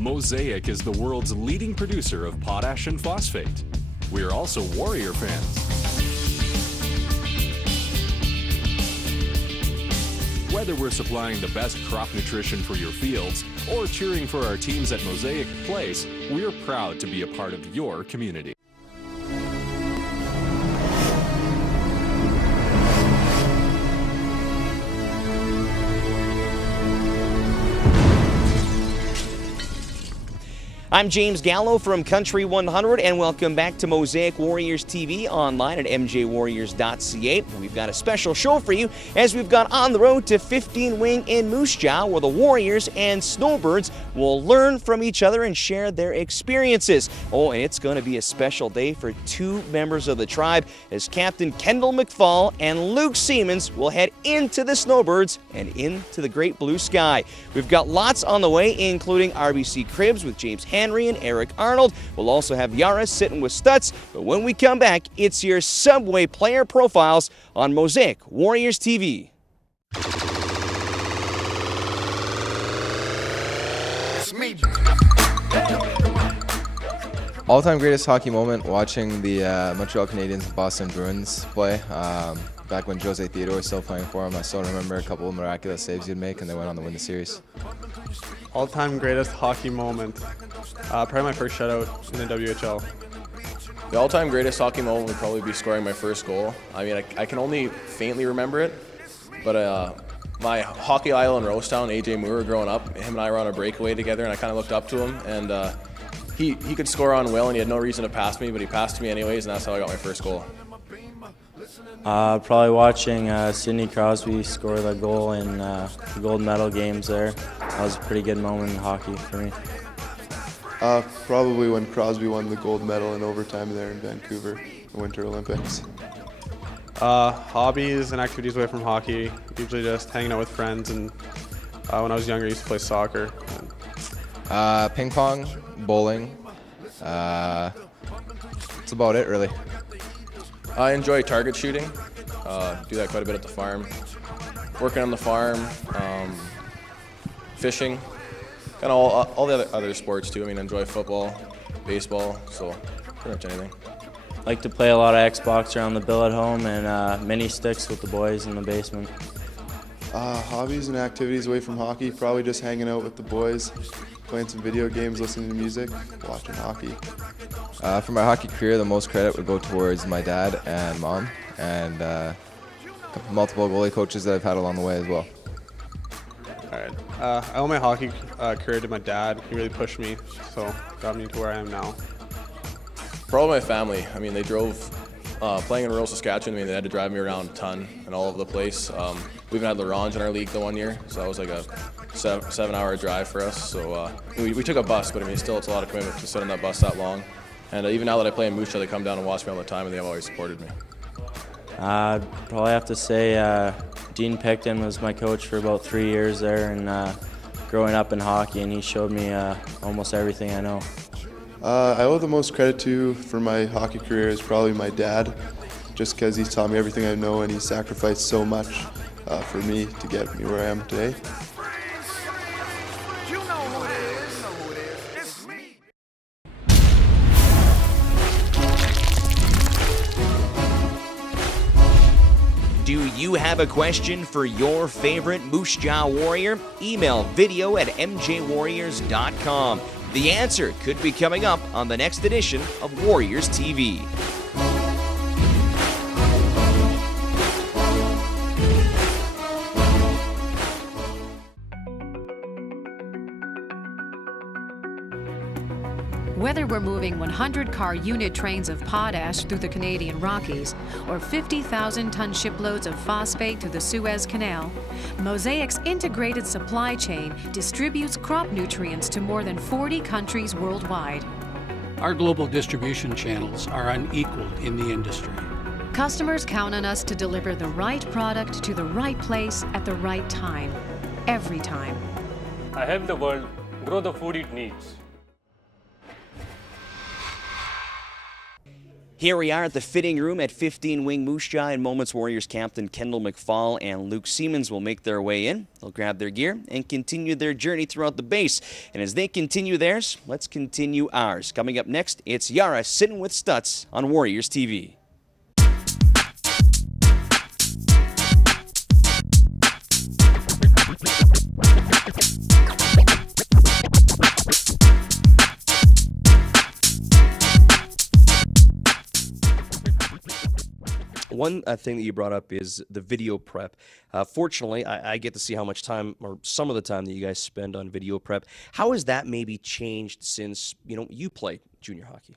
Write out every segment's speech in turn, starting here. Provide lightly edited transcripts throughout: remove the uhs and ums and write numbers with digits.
Mosaic is the world's leading producer of potash and phosphate. We are also Warrior fans. Whether we're supplying the best crop nutrition for your fields or cheering for our teams at Mosaic Place, we're proud to be a part of your community. I'm James Gallo from Country 100 and welcome back to Mosaic Warriors TV online at mjwarriors.ca. We've got a special show for you as we've got on the road to 15 Wing in Moose Jaw, where the Warriors and Snowbirds will learn from each other and share their experiences. Oh, and it's going to be a special day for two members of the tribe as Captain Kendall McFall and Luke Siemens will head into the Snowbirds and into the great blue sky. We've got lots on the way, including RBC Cribs with James Henry and Eric Arnold. We'll also have Yara sitting with Stutz. But when we come back, it's your Subway player profiles on Mosaic Warriors TV. All-time greatest hockey moment watching the Montreal Canadiens and Boston Bruins play. Back when Jose Theodore was still playing for him, I still remember a couple of miraculous saves he'd make, and they went on to win the series. All-time greatest hockey moment, probably my first shutout in the WHL. The all-time greatest hockey moment would probably be scoring my first goal. I mean, I can only faintly remember it, but my hockey idol in Rosetown, AJ Moore, growing up, him and I were on a breakaway together, and I kind of looked up to him, and he could score on will, and he had no reason to pass me, but he passed me anyways, and that's how I got my first goal. Probably watching Sidney Crosby score the goal in the gold medal games there. That was a pretty good moment in hockey for me. Probably when Crosby won the gold medal in overtime there in Vancouver, the Winter Olympics. Hobbies and activities away from hockey, usually just hanging out with friends, and when I was younger I used to play soccer. Ping pong, bowling. That's about it, really. I enjoy target shooting. Do that quite a bit at the farm. Working on the farm, fishing, kind of all the other sports too. I mean, I enjoy football, baseball, so pretty much anything. Like to play a lot of Xbox around the bill at home and mini sticks with the boys in the basement. Hobbies and activities away from hockey, probably just hanging out with the boys, playing some video games, listening to music, watching hockey. For my hockey career, the most credit would go towards my dad and mom, and multiple goalie coaches that I've had along the way as well. All right. I owe my hockey career to my dad. He really pushed me, so got me to where I am now. Probably my family. I mean, they drove, playing in rural Saskatchewan, I mean, they had to drive me around a ton and all over the place. We even had LaRange in our league the one year, so that was like a 7-hour drive for us. So we took a bus, but I mean, still it's a lot of commitment to sit on that bus that long. And even now that I play in Moose Jaw, they come down and watch me all the time, and they've always supported me. I'd probably have to say Dean Picton was my coach for about 3 years there, and growing up in hockey, and he showed me almost everything I know. I owe the most credit to for my hockey career is probably my dad, just because he's taught me everything I know, and he sacrificed so much for me to get me where I am today. Do you have a question for your favorite Moose Jaw Warrior? Email video@mjwarriors.com. The answer could be coming up on the next edition of Warriors TV. Whether we're moving 100-car unit trains of potash through the Canadian Rockies or 50,000-ton shiploads of phosphate through the Suez Canal, Mosaic's integrated supply chain distributes crop nutrients to more than 40 countries worldwide. Our global distribution channels are unequaled in the industry. Customers count on us to deliver the right product to the right place at the right time, every time. I help the world grow the food it needs. Here we are at the fitting room at 15 Wing Moose Jaw. In moments, Warriors captain Kendall McFall and Luke Siemens will make their way in. They'll grab their gear and continue their journey throughout the base. And as they continue theirs, let's continue ours. Coming up next, it's Yara sitting with Stutz on Warriors TV. One thing that you brought up is the video prep. Fortunately, I get to see how much time, or some of the time, that you guys spend on video prep. How has that maybe changed since you played junior hockey?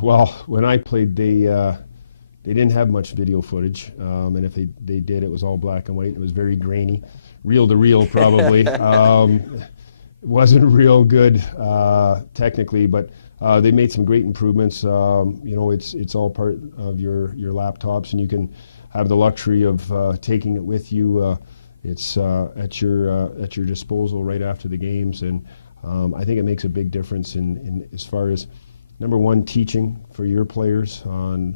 Well, when I played, they didn't have much video footage, and if they did, it was all black and white. It was very grainy, reel to reel probably. It wasn't real good technically, but they made some great improvements. It's all part of your laptops, and you can have the luxury of taking it with you. It's at your disposal right after the games, and I think it makes a big difference in as far as, number one, teaching for your players on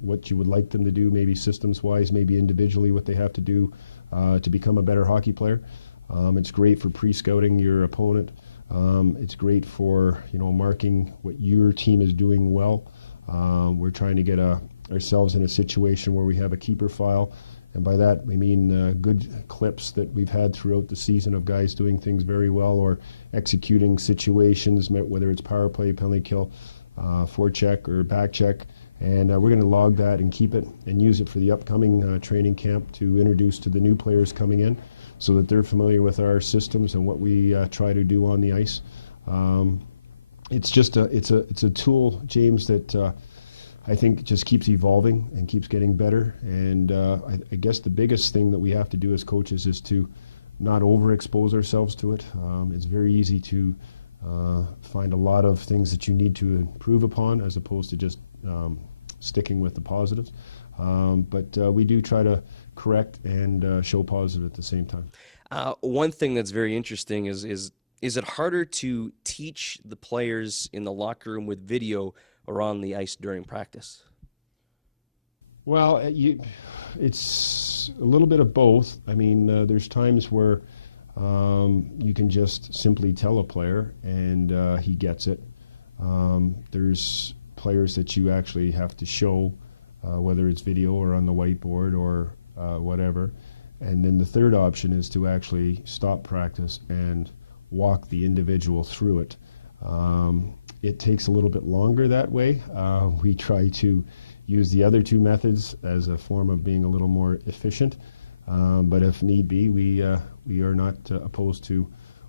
what you would like them to do, maybe systems-wise, maybe individually what they have to do to become a better hockey player. It's great for pre-scouting your opponent. It's great for marking what your team is doing well. We're trying to get ourselves in a situation where we have a keeper file, and by that we mean good clips that we've had throughout the season of guys doing things very well or executing situations, whether it's power play, penalty kill, forecheck or back check, and we're going to log that and keep it and use it for the upcoming training camp to introduce to the new players coming in, so that they're familiar with our systems and what we try to do on the ice. It's just it's a tool, James, that I think just keeps evolving and keeps getting better. And I guess the biggest thing that we have to do as coaches is to not overexpose ourselves to it. It's very easy to find a lot of things that you need to improve upon, as opposed to just sticking with the positives. But we do try to correct and show positive at the same time. One thing that's very interesting is it harder to teach the players in the locker room with video or on the ice during practice? Well, it's a little bit of both. I mean, there's times where you can just simply tell a player and he gets it. There's players that you actually have to show, whether it's video or on the whiteboard or whatever. And then the third option is to actually stop practice and walk the individual through it. It takes a little bit longer that way. We try to use the other two methods as a form of being a little more efficient. But if need be, we are not opposed to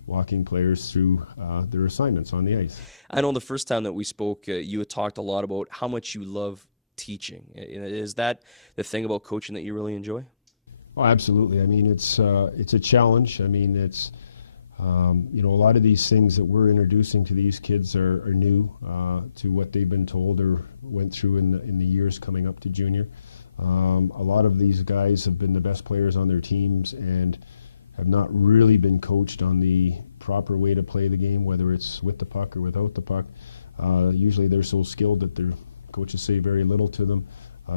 walking players through their assignments on the ice. I know the first time that we spoke, you had talked a lot about how much you love teaching. Is that the thing about coaching that you really enjoy? Oh, absolutely. I mean, it's a challenge. I mean, it's a lot of these things that we're introducing to these kids are new to what they've been told or went through in the years coming up to junior. A lot of these guys have been the best players on their teams and have not really been coached on the proper way to play the game, whether it's with the puck or without the puck. Usually they're so skilled that their coaches say very little to them,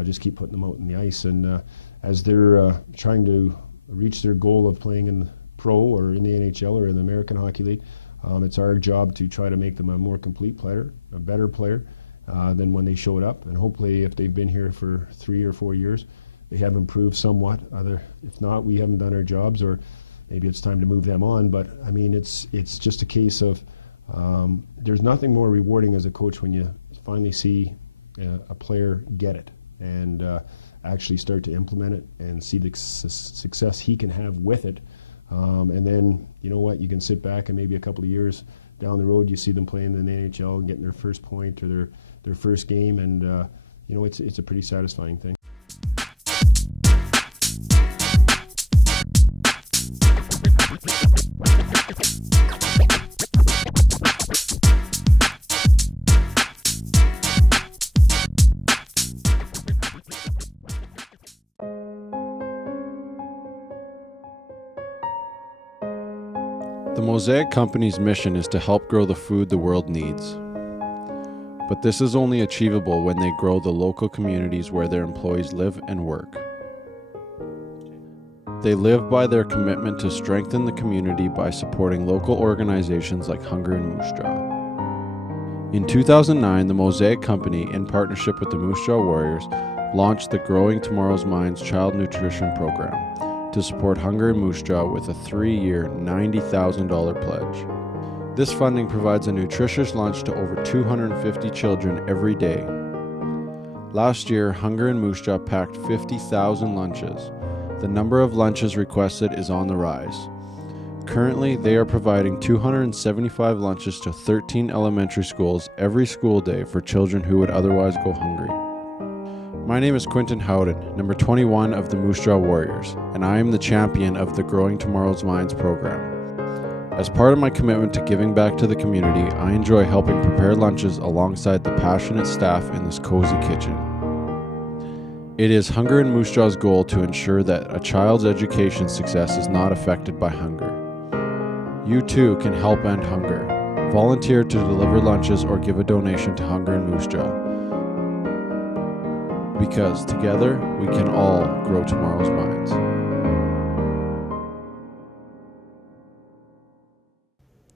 just keep putting them out in the ice. And as they're trying to reach their goal of playing in pro or in the NHL or in the American Hockey League, it's our job to try to make them a more complete player, a better player than when they showed up. And hopefully if they've been here for 3 or 4 years, they have improved somewhat. If not, we haven't done our jobs, or maybe it's time to move them on. But I mean, it's just a case of there's nothing more rewarding as a coach when you finally see a player get it and actually start to implement it and see the success he can have with it. And then, you know what, you can sit back and maybe a couple of years down the road you see them playing in the NHL and getting their first point or their first game, and it's a pretty satisfying thing. The Mosaic Company's mission is to help grow the food the world needs. but this is only achievable when they grow the local communities where their employees live and work. They live by their commitment to strengthen the community by supporting local organizations like Hunger and Moose Jaw. In 2009, the Mosaic Company, in partnership with the Moose Jaw Warriors, launched the Growing Tomorrow's Minds Child Nutrition Program to support Hunger and Moose Jaw with a 3-year, $90,000 pledge. This funding provides a nutritious lunch to over 250 children every day. Last year, Hunger and Moose Jaw packed 50,000 lunches. The number of lunches requested is on the rise. Currently, they are providing 275 lunches to 13 elementary schools every school day for children who would otherwise go hungry. My name is Quentin Howden, number 21 of the Moose Jaw Warriors, and I am the champion of the Growing Tomorrow's Minds program. As part of my commitment to giving back to the community, I enjoy helping prepare lunches alongside the passionate staff in this cozy kitchen. It is Hunger and Moose Jaw's goal to ensure that a child's education success is not affected by hunger. You too can help end hunger. Volunteer to deliver lunches or give a donation to Hunger and Moose Jaw. Because together we can all grow tomorrow's minds.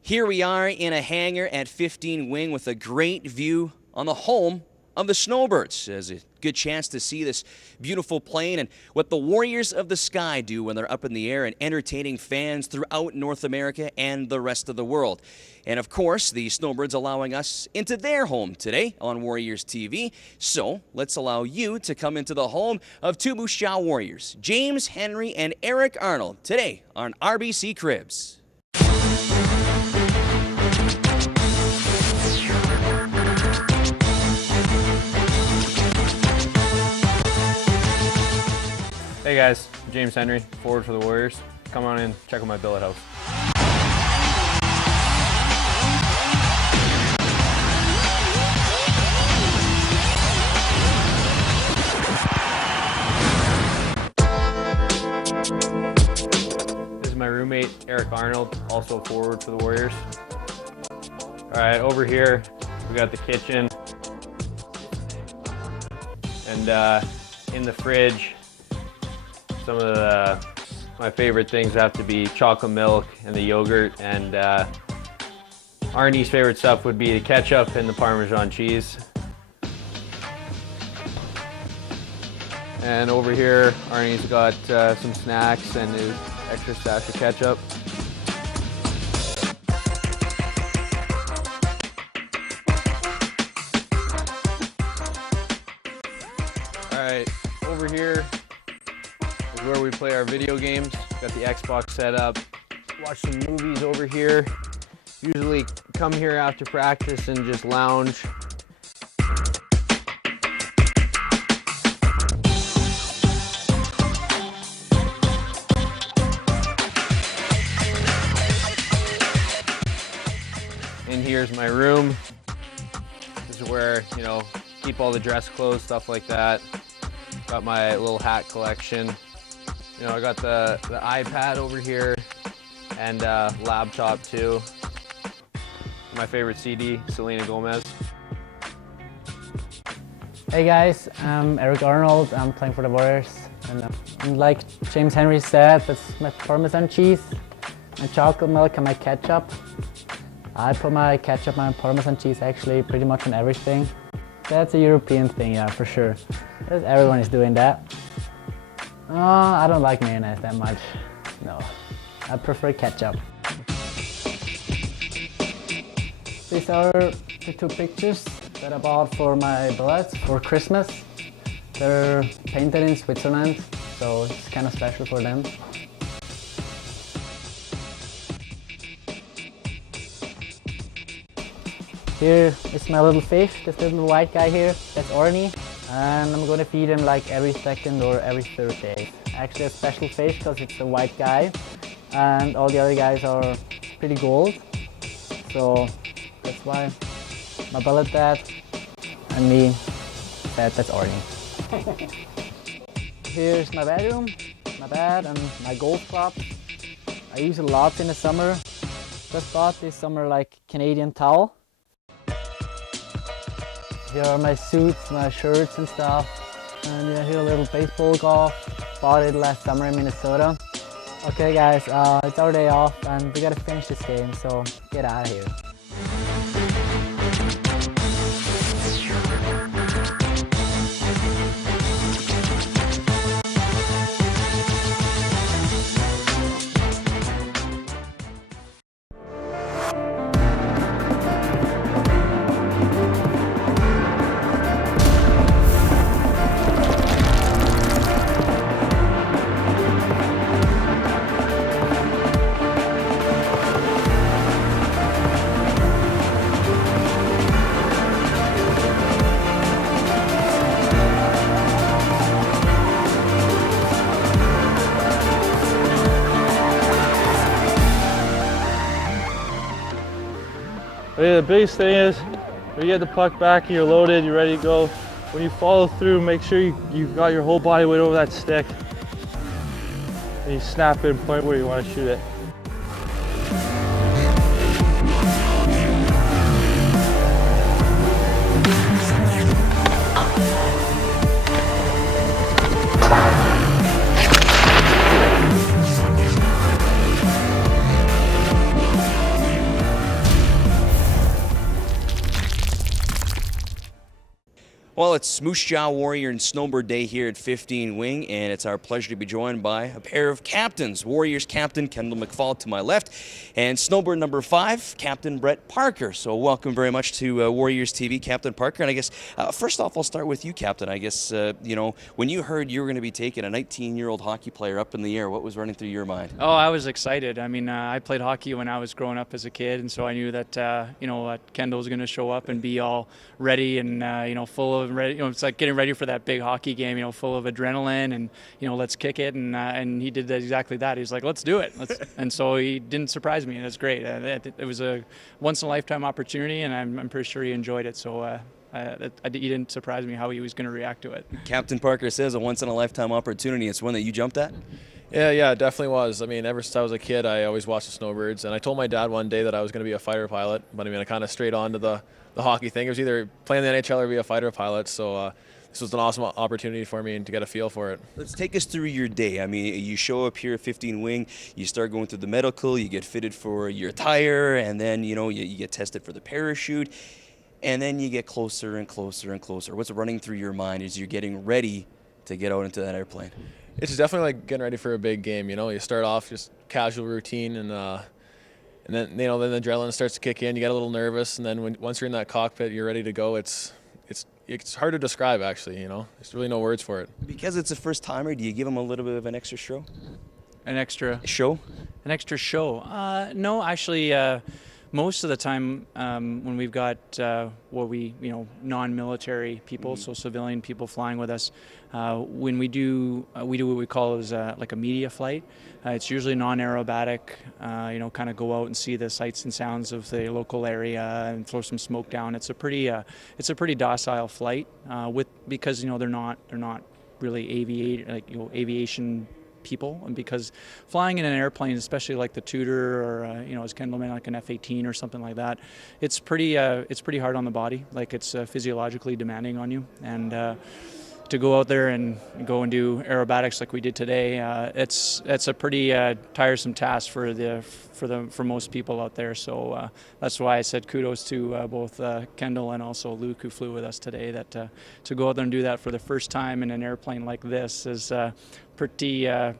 Here we are in a hangar at 15 Wing with a great view on the home of the Snowbirds. There's a good chance to see this beautiful plane and what the Warriors of the Sky do when they're up in the air and entertaining fans throughout North America and the rest of the world. And of course, the Snowbirds allowing us into their home today on Warriors TV. So let's allow you to come into the home of two Moose Jaw Warriors, James Henry and Eric Arnold, today on RBC Cribs. Hey guys, James Henry, forward for the Warriors. Come on in, check out my billet house. This is my roommate, Eric Arnold, also forward for the Warriors. All right, over here, we got the kitchen. And in the fridge, some of my favorite things have to be chocolate milk and the yogurt, and Arnie's favorite stuff would be the ketchup and the Parmesan cheese. And over here, Arnie's got some snacks and his extra stash of ketchup. All right, over here is where we play our video games. Got the Xbox set up. Watch some movies over here. Usually come here after practice and just lounge. And here's my room. This is where, you know, keep all the dress clothes, stuff like that. Got my little hat collection. You know, I got the iPad over here and laptop too. My favorite CD, Selena Gomez. Hey guys, I'm Eric Arnold. I'm playing for the Warriors. And like James Henry said, that's my Parmesan cheese, my chocolate milk and my ketchup. I put my ketchup and Parmesan cheese actually pretty much on everything. That's a European thing, yeah, for sure. Because everyone is doing that. I don't like mayonnaise that much. No, I prefer ketchup. These are the two pictures that I bought for my billets for Christmas. They're painted in Switzerland, so it's kind of special for them. Here is my little fish, this little white guy here, that's Arnie. And I'm gonna feed him like every second or every third day. Actually a special fish because it's a white guy and all the other guys are pretty gold. So that's why my bullet dad and me said that's Arnie. Here's my bedroom, my bed and my golf club. I use it a lot in the summer. Just bought this summer like Canadian towel. here are my suits, my shirts and stuff. And yeah, here a little baseball golf. Bought it last summer in Minnesota. Okay guys, it's our day off and we gotta finish this game, so get out of here. The biggest thing is when you get the puck back and you're loaded, you're ready to go. When you follow through, make sure you've got your whole body weight over that stick. And you snap it and point where you want to shoot it. Well, it's Moose Jaw Warrior and Snowbird Day here at 15 Wing, and it's our pleasure to be joined by a pair of captains. Warriors captain Kendall McFall to my left, and Snowbird number 5, Captain Brett Parker. So welcome very much to Warriors TV, Captain Parker. And I guess, first off, I'll start with you, Captain. I guess, you know, when you heard you were going to be taking a 19-year-old hockey player up in the air, what was running through your mind? Oh, I was excited. I mean, I played hockey when I was growing up as a kid, and so I knew that, you know, Kendall was going to show up and be all ready and, you know, full of ready. You know, it's like getting ready for that big hockey game, you know, full of adrenaline and, you know, let's kick it. And he did exactly that. He was like, let's do it. And so he didn't surprise me. And it's great. It was a once-in-a-lifetime opportunity, and I'm pretty sure he enjoyed it. So he didn't surprise me how he was going to react to it. Captain Parker says a once-in-a-lifetime opportunity. It's one that you jumped at? Yeah, it definitely was. I mean, ever since I was a kid, I always watched the Snowbirds, and I told my dad one day that I was going to be a fighter pilot, but I mean, I kind of strayed on to the hockey thing. It was either playing the NHL or be a fighter pilot, so this was an awesome opportunity for me and to get a feel for it. Let's take us through your day. I mean, you show up here at 15 Wing, you start going through the medical, you get fitted for your tire, and then, you know, you get tested for the parachute, and then you get closer and closer and closer. What's running through your mind as you're getting ready to get out into that airplane? It's definitely like getting ready for a big game. You know, you start off just casual routine, and then, you know, then the adrenaline starts to kick in. You get a little nervous, and then once you're in that cockpit, you're ready to go. It's hard to describe, actually. You know, there's really no words for it. Because it's a first timer, do you give them a little bit of an extra show? An extra show? An extra show? No, actually. Most of the time, when we've got non-military people, so civilian people flying with us, when we do what we call is like a media flight. It's usually non-aerobatic. You know, kind of go out and see the sights and sounds of the local area and throw some smoke down. It's a pretty docile flight because you know they're not really aviation people, and because flying in an airplane, especially like the Tudor or you know, as Kendall meant, like an F-18 or something like that, it's pretty hard on the body. Like it's physiologically demanding on you, and to go out there and go and do aerobatics like we did today, it's a pretty tiresome task for most people out there. So that's why I said kudos to both Kendall and also Luke, who flew with us today. That to go out there and do that for the first time in an airplane like this is pretty high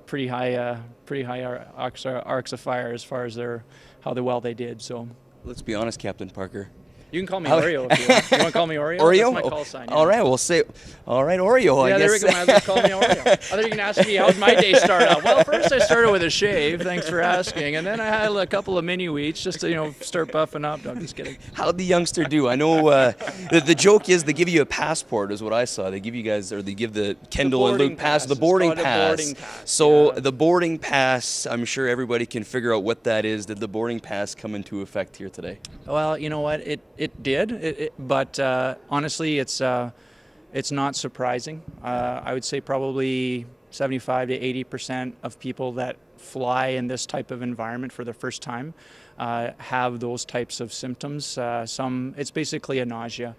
arcs of fire as far as how well they did. So let's be honest, Captain Parker. You can call me Oreo if you want. You want to call me Oreo? Oreo? That's my call sign. Yeah. All right, we'll say, all right, Oreo, yeah, I guess. There we go. Might as well call me Oreo. I thought you were going to ask me, how'd my day start out? Well, first I started with a shave, thanks for asking, and then I had a couple of mini wheats just to, you know, start buffing up. No, I'm just kidding. How'd the youngster do? I know the joke is they give you a passport, is what I saw. They give you guys, or they give the Kendall and Luke the boarding pass. So the boarding pass, I'm sure everybody can figure out what that is. Did the boarding pass come into effect here today? Well, you know what, it did. But honestly, it's not surprising. I would say probably 75 to 80% of people that fly in this type of environment for the first time have those types of symptoms. It's basically a nausea.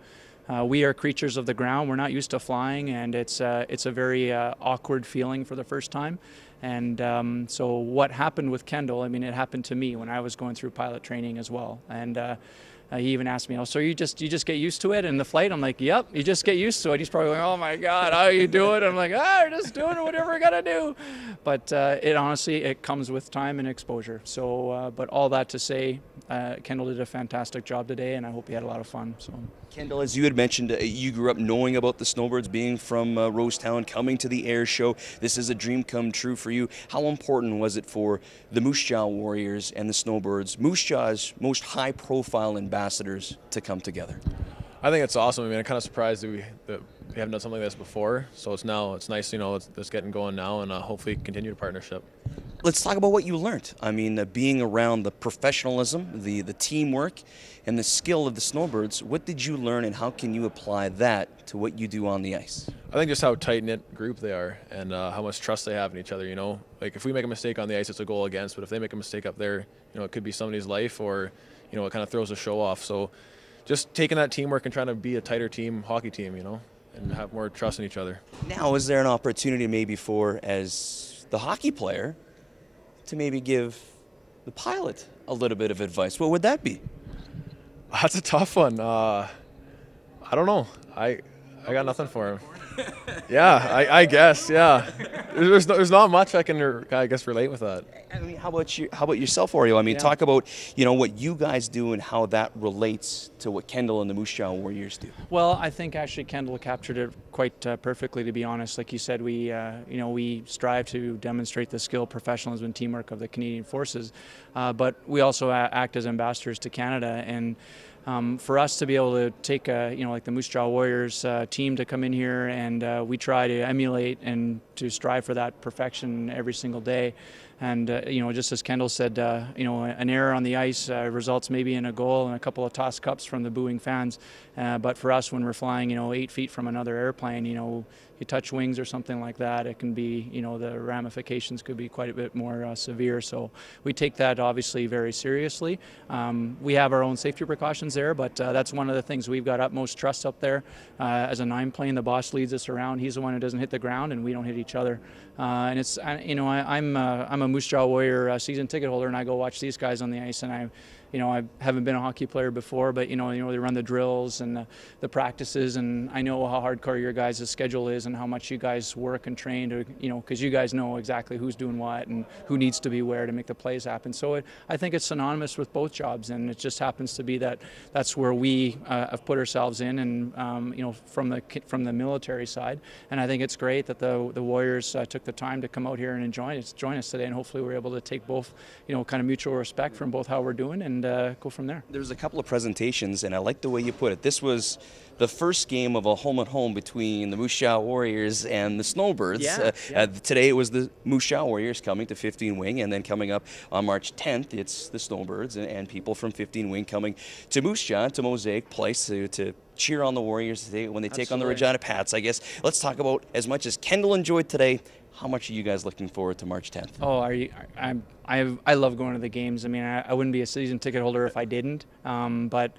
we are creatures of the ground. We're not used to flying, and it's a very awkward feeling for the first time. And so what happened with Kendall, I mean, it happened to me when I was going through pilot training as well. And he even asked me, "Oh, so you just get used to it in the flight?" I'm like, "Yep, you just get used to it." He's probably going, "Oh my God, how you do it?" I'm like, we're just doing whatever we gotta do. But it honestly, it comes with time and exposure. So, but all that to say, Kendall did a fantastic job today, and I hope he had a lot of fun. So. Kendall, as you had mentioned, you grew up knowing about the Snowbirds, being from Rosetown, coming to the air show. This is a dream come true for you. How important was it for the Moose Jaw Warriors and the Snowbirds, Moose Jaw's most high-profile ambassadors, to come together? I think it's awesome. I mean, I'm kind of surprised that we haven't done something like this before. So it's nice, you know, it's getting going now, and hopefully continue the partnership. Let's talk about what you learned. I mean, being around the professionalism, the teamwork, and the skill of the Snowbirds, what did you learn, and how can you apply that to what you do on the ice? I think just how tight-knit group they are, and how much trust they have in each other, you know. Like, if we make a mistake on the ice, it's a goal against, but if they make a mistake up there, you know, it could be somebody's life, or, you know, it kind of throws the show off. So just taking that teamwork and trying to be a tighter team, hockey team, you know, and have more trust in each other. Now, is there an opportunity maybe for, as the hockey player, to maybe give the pilot a little bit of advice? What would that be? That's a tough one. I don't know. I got nothing for him. Yeah, I guess. Yeah, there's not much I can, I guess, relate with that. I mean, how about you? How about yourself, Wario? I mean, talk about, you know, what you guys do and how that relates to what Kendall and the Moose Jaw Warriors do. Well, I think actually Kendall captured it quite perfectly, to be honest. Like you said, we you know, we strive to demonstrate the skill, professionalism, and teamwork of the Canadian Forces, but we also act as ambassadors to Canada. And for us to be able to take you know, like the Moose Jaw Warriors team to come in here, and we try to emulate and to strive for that perfection every single day. And you know, just as Kendall said, you know, an error on the ice results maybe in a goal and a couple of tossed cups from the booing fans. But for us, when we're flying, you know, 8 feet from another airplane, you know, you touch wings or something like that, it can be, you know, the ramifications could be quite a bit more severe. So we take that obviously very seriously. We have our own safety precautions there, but that's one of the things. We've got utmost trust up there. As a 9 plane, the boss leads us around. He's the one who doesn't hit the ground, and we don't hit each other. And it's, you know, I'm a Moose Jaw Warrior season ticket holder, and I go watch these guys on the ice, and you know, I haven't been a hockey player before, but you know they run the drills and the practices, and I know how hardcore your guys' schedule is and how much you guys work and train to, you know, because you guys know exactly who's doing what and who needs to be where to make the plays happen. So I think it's synonymous with both jobs, and it just happens to be that that's where we have put ourselves in, and you know, from the military side. And I think it's great that the Warriors took the time to come out here and join us today, and hopefully we're able to take both, you know, kind of mutual respect from both how we're doing and go from there. There's a couple of presentations, and I like the way you put it. This was the first game of a home-and-home between the Moose Jaw Warriors and the Snowbirds. Today it was the Moose Jaw Warriors coming to 15 Wing, and then coming up on March 10th, it's the Snowbirds and people from 15 Wing coming to Moose Jaw, to Mosaic Place to cheer on the Warriors today when they take on the Regina Pats. I guess let's talk about, as much as Kendall enjoyed today, how much are you guys looking forward to March 10th? Oh, I love going to the games. I mean, I wouldn't be a season ticket holder if I didn't. But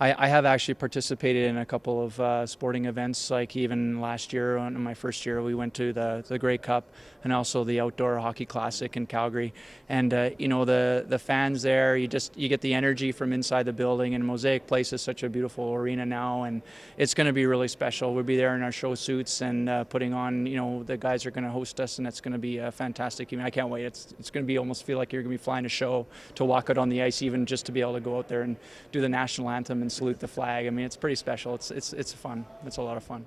I have actually participated in a couple of sporting events, like even last year, in my first year, we went to the Grey Cup and also the Outdoor Hockey Classic in Calgary. And you know, the fans there, you get the energy from inside the building, and Mosaic Place is such a beautiful arena now, and it's going to be really special. We'll be there in our show suits and putting on, you know, the guys are going to host us, and it's going to be a fantastic evening. I can't wait. It's going to be almost feel like you're going to be flying a show to walk out on the ice, even just to be able to go out there and do the national anthem and salute the flag. I mean, it's pretty special. It's fun. It's a lot of fun.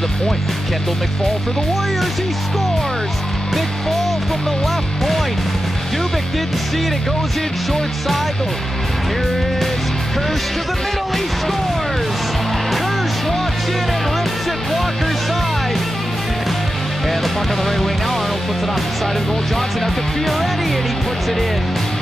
to the point. Kendall McFall for the Warriors. He scores! McFall from the left point. Dubik didn't see it. It goes in short side. Here is Kirsch to the middle. He scores! Kirsch walks in and rips it Walker's side. And the puck on the right wing now. Arnold puts it off the side of the goal. Johnson out to Fioretti, and he puts it in.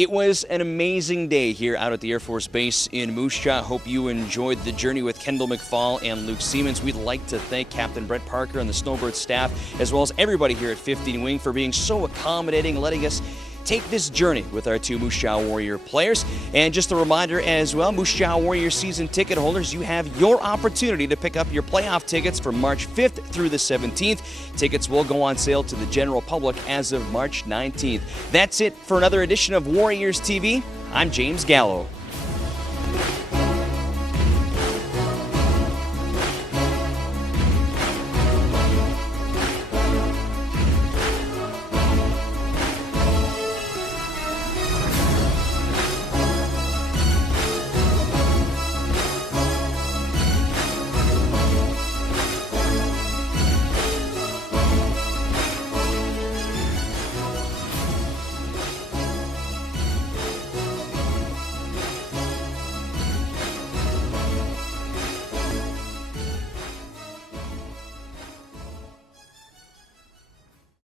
It was an amazing day here out at the Air Force Base in Moose Jaw. Hope you enjoyed the journey with Kendall McFall and Luke Siemens. We'd like to thank Captain Brett Parker and the Snowbird staff, as well as everybody here at 15 Wing for being so accommodating, letting us take this journey with our two Moose Jaw Warrior players. And just a reminder as well, Moose Jaw Warrior season ticket holders, you have your opportunity to pick up your playoff tickets from March 5th through the 17th. Tickets will go on sale to the general public as of March 19th. That's it for another edition of Warriors TV. I'm James Gallo.